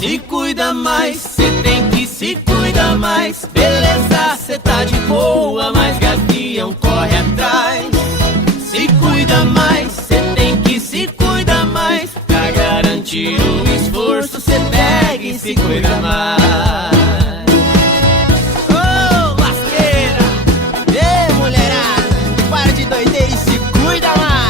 Se cuida mais, cê tem que se cuidar mais. Beleza, cê tá de boa, mas gavião corre atrás. Se cuida mais, cê tem que se cuidar mais. Pra garantir o esforço, cê pega e se cuida mais. Ô, lasqueira! Ê, mulherada, para de doideira e se cuida mais.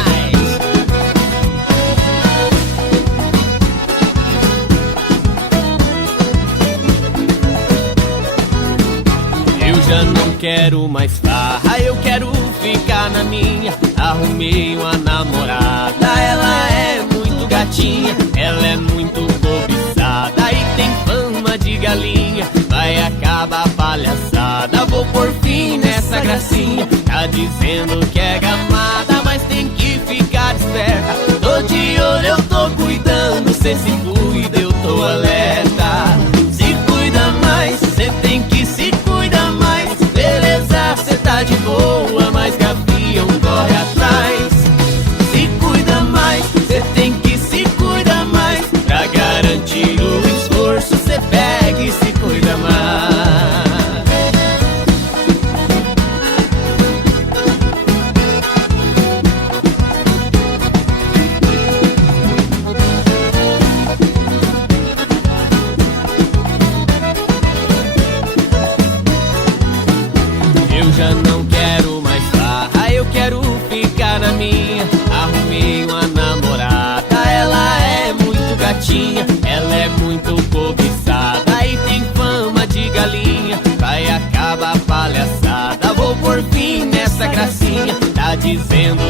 Eu já não quero mais farra, eu quero ficar na minha. Arrumei uma namorada, ela é muito gatinha, ela é muito cobiçada e tem fama de galinha. Vai acabar a palhaçada, vou pôr fim nessa gracinha. Tá dizendo que é gamada, mas tem que ficar esperta. Tô de olho, eu tô cuidando, cê se cuida, eu tô alerta. Se cuida mais, cê tem que se cuidar mais. Beleza, cê tá de boa, mas gavião corre atrás. Se cuida mais, cê tem que se cuidar mais. Pra garantir o esforço, cê pega e se cuida mais. Eu já não quero mais farra, eu quero ficar na minha. Arrumei uma namorada, ela é muito gatinha, ela é muito cobiçada e tem fama de galinha. Vai acabar a palhaçada, vou pôr fim nessa gracinha. Tá dizendo